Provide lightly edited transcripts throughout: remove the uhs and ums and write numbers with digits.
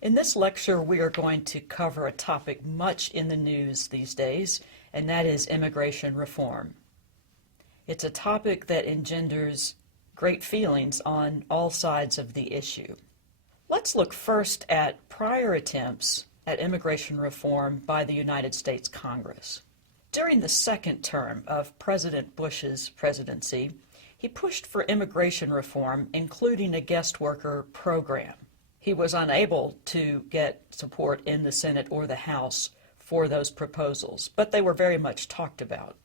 In this lecture, we are going to cover a topic much in the news these days, and that is immigration reform. It's a topic that engenders great feelings on all sides of the issue. Let's look first at prior attempts at immigration reform by the United States Congress. During the second term of President Bush's presidency, he pushed for immigration reform, including a guest worker program. He was unable to get support in the Senate or the House for those proposals, but they were very much talked about.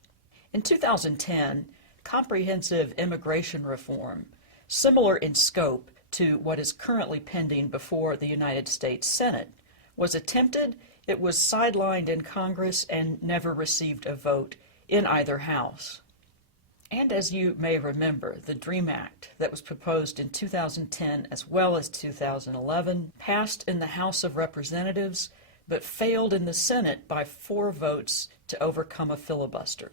In 2010, comprehensive immigration reform, similar in scope to what is currently pending before the United States Senate, was attempted. It was sidelined in Congress and never received a vote in either house. And as you may remember, the DREAM Act that was proposed in 2010 as well as 2011 passed in the House of Representatives but failed in the Senate by 4 votes to overcome a filibuster.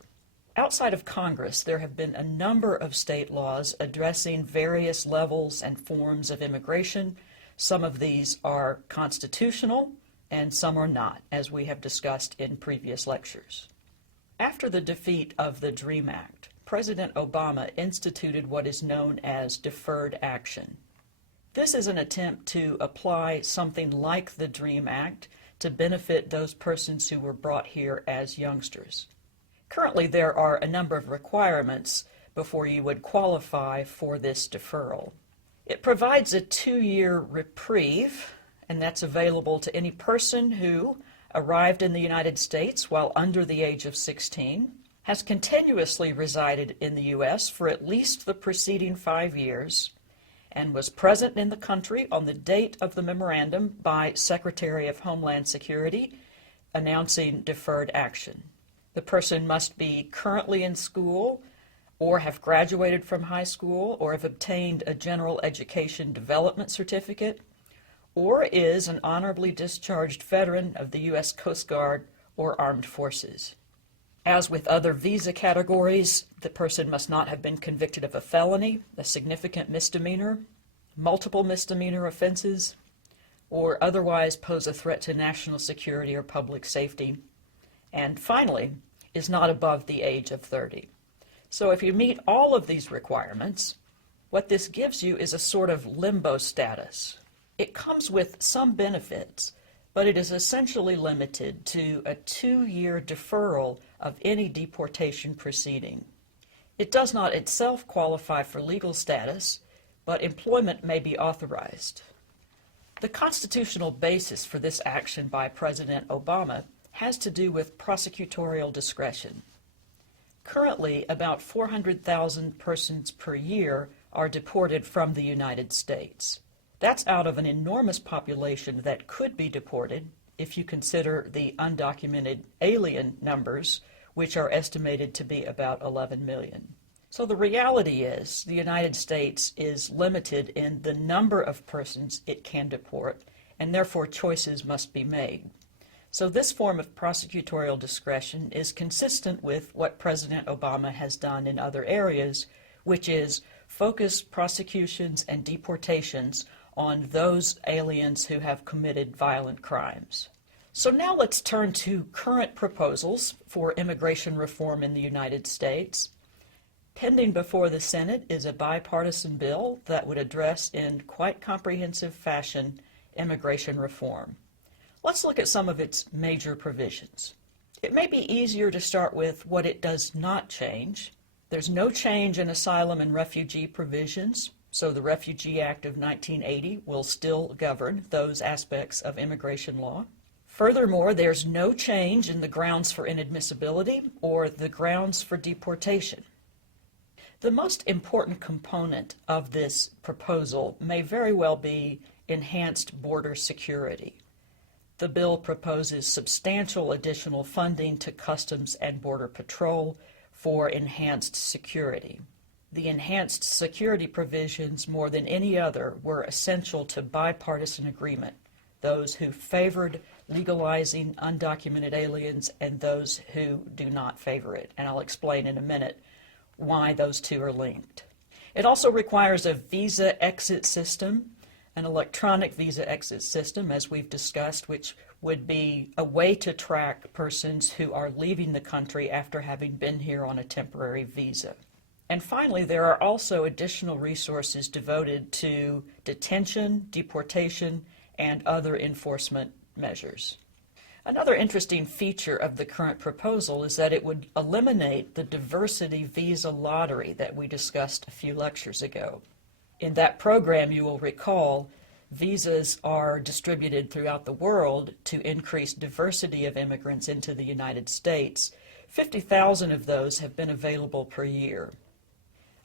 Outside of Congress, there have been a number of state laws addressing various levels and forms of immigration. Some of these are constitutional and some are not, as we have discussed in previous lectures. After the defeat of the DREAM Act, President Obama instituted what is known as Deferred Action. This is an attempt to apply something like the DREAM Act to benefit those persons who were brought here as youngsters. Currently, there are a number of requirements before you would qualify for this deferral. It provides a 2-year reprieve, and that's available to any person who arrived in the United States while under the age of 16, has continuously resided in the U.S. for at least the preceding 5 years, and was present in the country on the date of the memorandum by Secretary of Homeland Security announcing deferred action. The person must be currently in school or have graduated from high school or have obtained a general education development certificate or is an honorably discharged veteran of the U.S. Coast Guard or Armed Forces. As with other visa categories, the person must not have been convicted of a felony, a significant misdemeanor, multiple misdemeanor offenses, or otherwise pose a threat to national security or public safety, and finally, is not above the age of 30. So if you meet all of these requirements, what this gives you is a sort of limbo status. It comes with some benefits, but it is essentially limited to a 2-year deferral of any deportation proceeding. It does not itself qualify for legal status, but employment may be authorized. The constitutional basis for this action by President Obama has to do with prosecutorial discretion. Currently, about 400,000 persons per year are deported from the United States. That's out of an enormous population that could be deported if you consider the undocumented alien numbers, which are estimated to be about 11 million. So the reality is the United States is limited in the number of persons it can deport, and therefore choices must be made. So this form of prosecutorial discretion is consistent with what President Obama has done in other areas, which is focus prosecutions and deportations on those aliens who have committed violent crimes. So now let's turn to current proposals for immigration reform in the United States. Pending before the Senate is a bipartisan bill that would address in quite comprehensive fashion immigration reform. Let's look at some of its major provisions. It may be easier to start with what it does not change. There's no change in asylum and refugee provisions, so the Refugee Act of 1980 will still govern those aspects of immigration law. Furthermore, there's no change in the grounds for inadmissibility or the grounds for deportation. The most important component of this proposal may very well be enhanced border security. The bill proposes substantial additional funding to Customs and Border Patrol for enhanced security. The enhanced security provisions, more than any other, were essential to bipartisan agreement, those who favored legalizing undocumented aliens and those who do not favor it. And I'll explain in a minute why those two are linked. It also requires a visa exit system, an electronic visa exit system, as we've discussed, which would be a way to track persons who are leaving the country after having been here on a temporary visa. And finally, there are also additional resources devoted to detention, deportation, and other enforcement measures. Another interesting feature of the current proposal is that it would eliminate the diversity visa lottery that we discussed a few lectures ago. In that program, you will recall, visas are distributed throughout the world to increase diversity of immigrants into the United States. 50,000 of those have been available per year.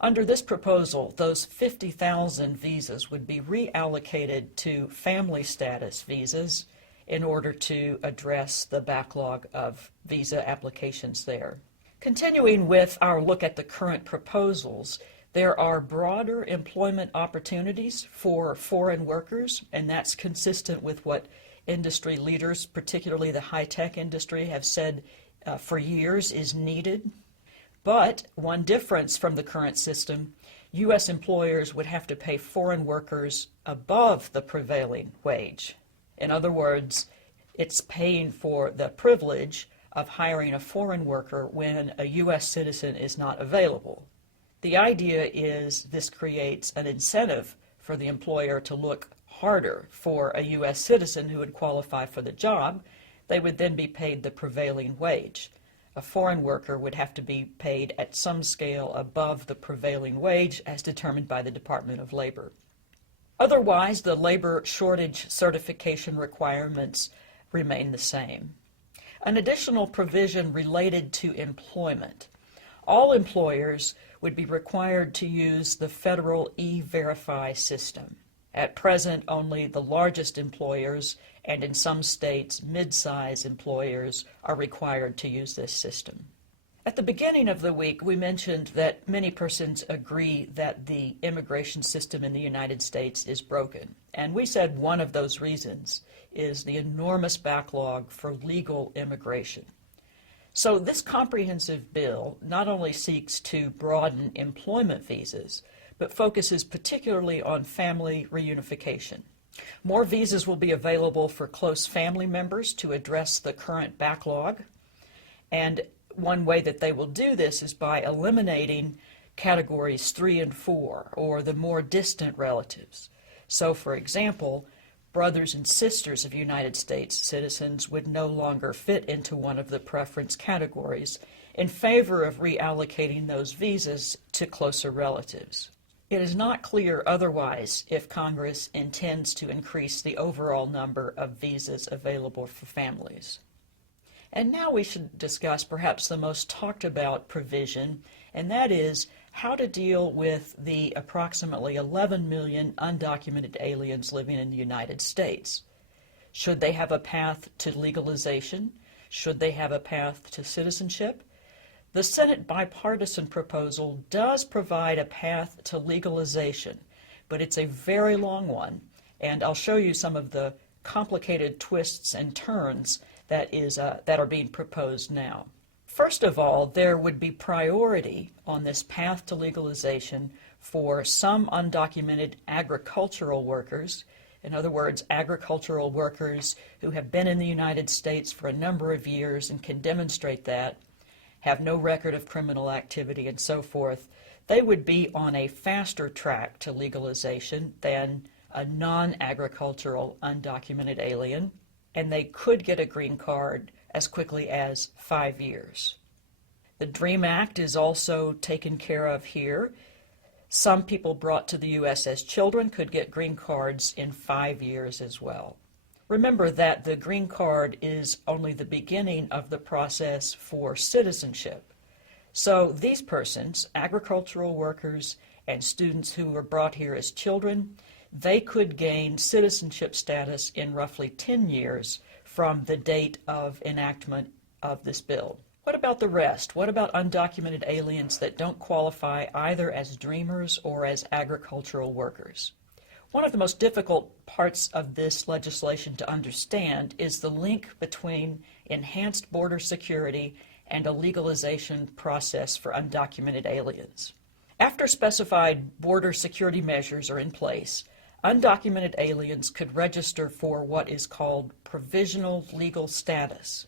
Under this proposal, those 50,000 visas would be reallocated to family status visas in order to address the backlog of visa applications there. Continuing with our look at the current proposals, there are broader employment opportunities for foreign workers, and that's consistent with what industry leaders, particularly the high-tech industry, have said for years is needed. But one difference from the current system, U.S. employers would have to pay foreign workers above the prevailing wage. In other words, it's paying for the privilege of hiring a foreign worker when a U.S. citizen is not available. The idea is this creates an incentive for the employer to look harder for a U.S. citizen who would qualify for the job. They would then be paid the prevailing wage. A foreign worker would have to be paid at some scale above the prevailing wage as determined by the Department of Labor. Otherwise, the labor shortage certification requirements remain the same. An additional provision related to employment. All employers would be required to use the federal E-Verify system. At present, only the largest employers, and in some states, mid-size employers, are required to use this system. At the beginning of the week, we mentioned that many persons agree that the immigration system in the United States is broken. And we said one of those reasons is the enormous backlog for legal immigration. So this comprehensive bill not only seeks to broaden employment visas, but focuses particularly on family reunification. More visas will be available for close family members to address the current backlog, and one way that they will do this is by eliminating categories 3 and 4, or the more distant relatives. So, for example, brothers and sisters of United States citizens would no longer fit into one of the preference categories in favor of reallocating those visas to closer relatives. It is not clear otherwise if Congress intends to increase the overall number of visas available for families. And now we should discuss perhaps the most talked about provision, and that is how to deal with the approximately 11 million undocumented aliens living in the United States. Should they have a path to legalization? Should they have a path to citizenship? The Senate bipartisan proposal does provide a path to legalization, but it's a very long one, and I'll show you some of the complicated twists and turns that are being proposed now. First of all, there would be priority on this path to legalization for some undocumented agricultural workers. In other words, agricultural workers who have been in the United States for a number of years and can demonstrate that, have no record of criminal activity and so forth. They would be on a faster track to legalization than a non-agricultural undocumented alien, and they could get a green card as quickly as 5 years. The DREAM Act is also taken care of here. Some people brought to the U.S. as children could get green cards in 5 years as well. Remember that the green card is only the beginning of the process for citizenship. So these persons, agricultural workers and students who were brought here as children, they could gain citizenship status in roughly 10 years from the date of enactment of this bill. What about the rest? What about undocumented aliens that don't qualify either as dreamers or as agricultural workers? One of the most difficult parts of this legislation to understand is the link between enhanced border security and a legalization process for undocumented aliens. After specified border security measures are in place, undocumented aliens could register for what is called provisional legal status.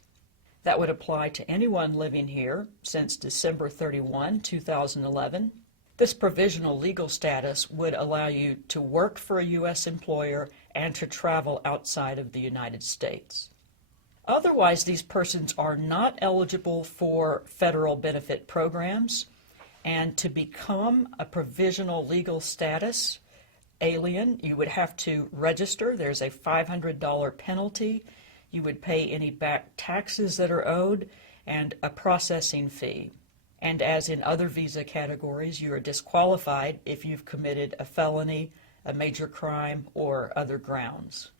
That would apply to anyone living here since December 31, 2011. This provisional legal status would allow you to work for a U.S. employer and to travel outside of the United States. Otherwise, these persons are not eligible for federal benefit programs, and to become a provisional legal status alien, you would have to register. There's a $500 penalty. You would pay any back taxes that are owed and a processing fee. And as in other visa categories, you are disqualified if you've committed a felony, a major crime, or other grounds.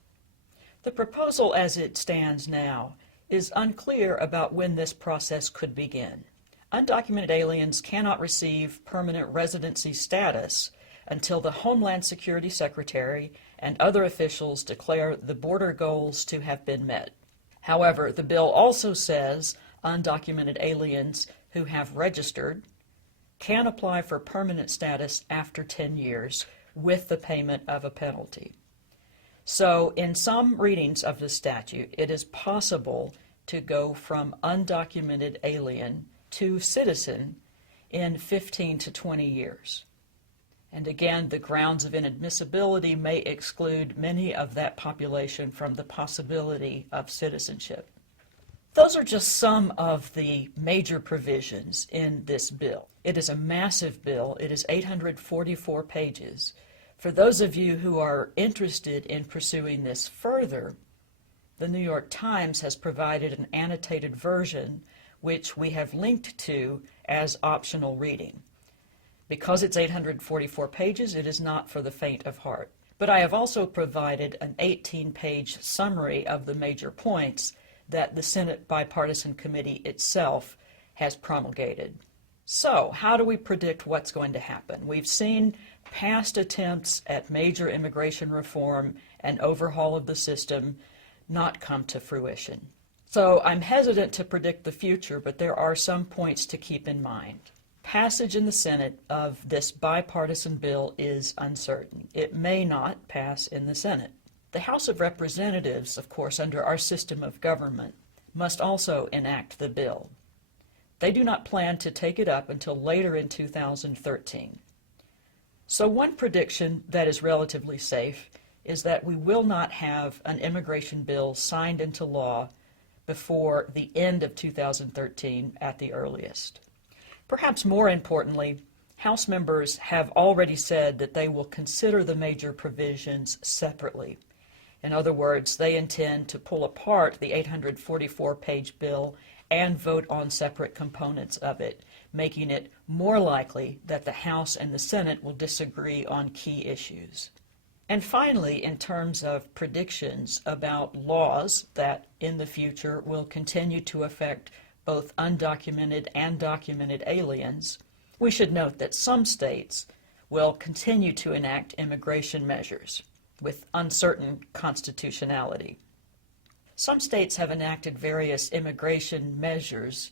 The proposal as it stands now is unclear about when this process could begin. Undocumented aliens cannot receive permanent residency status until the Homeland Security Secretary and other officials declare the border goals to have been met. However, the bill also says undocumented aliens who have registered can apply for permanent status after 10 years with the payment of a penalty. So in some readings of the statute, it is possible to go from undocumented alien to citizen in 15 to 20 years. And again, the grounds of inadmissibility may exclude many of that population from the possibility of citizenship. Those are just some of the major provisions in this bill. It is a massive bill. It is 844 pages. For those of you who are interested in pursuing this further, the New York Times has provided an annotated version which we have linked to as optional reading. Because it's 844 pages, it is not for the faint of heart. But I have also provided an 18-page summary of the major points that the Senate Bipartisan Committee itself has promulgated. So, how do we predict what's going to happen? We've seen past attempts at major immigration reform and overhaul of the system not come to fruition. So I'm hesitant to predict the future, but there are some points to keep in mind. Passage in the Senate of this bipartisan bill is uncertain. It may not pass in the Senate. The House of Representatives, of course, under our system of government, must also enact the bill. They do not plan to take it up until later in 2013. So one prediction that is relatively safe is that we will not have an immigration bill signed into law before the end of 2013 at the earliest. Perhaps more importantly, House members have already said that they will consider the major provisions separately. In other words, they intend to pull apart the 844-page bill and vote on separate components of it, making it more likely that the House and the Senate will disagree on key issues. And finally, in terms of predictions about laws that in the future will continue to affect both undocumented and documented aliens, we should note that some states will continue to enact immigration measures with uncertain constitutionality. Some states have enacted various immigration measures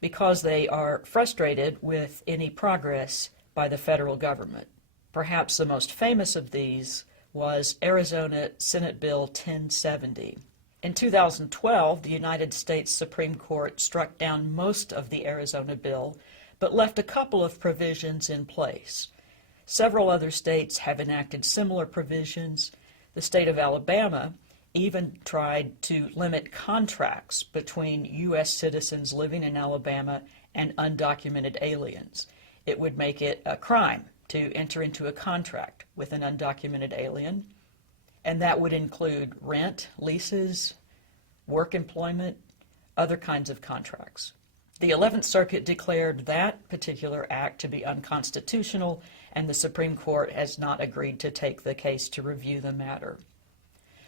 because they are frustrated with any progress by the federal government. Perhaps the most famous of these was Arizona Senate Bill 1070. In 2012, the United States Supreme Court struck down most of the Arizona bill, but left a couple of provisions in place. Several other states have enacted similar provisions. The state of Alabama even tried to limit contracts between U.S. citizens living in Alabama and undocumented aliens. It would make it a crime to enter into a contract with an undocumented alien, and that would include rent, leases, work employment, other kinds of contracts. The 11th Circuit declared that particular act to be unconstitutional, and the Supreme Court has not agreed to take the case to review the matter.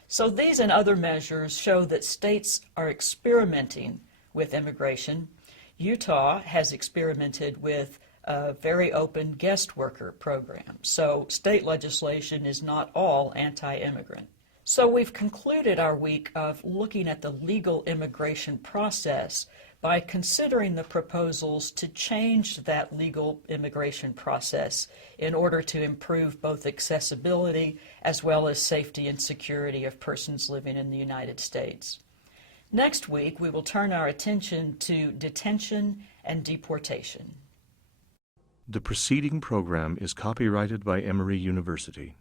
So these and other measures show that states are experimenting with immigration. Utah has experimented with a very open guest worker program. So state legislation is not all anti-immigrant. So we've concluded our week of looking at the legal immigration process by considering the proposals to change that legal immigration process in order to improve both accessibility as well as safety and security of persons living in the United States. Next week, we will turn our attention to detention and deportation. The preceding program is copyrighted by Emory University.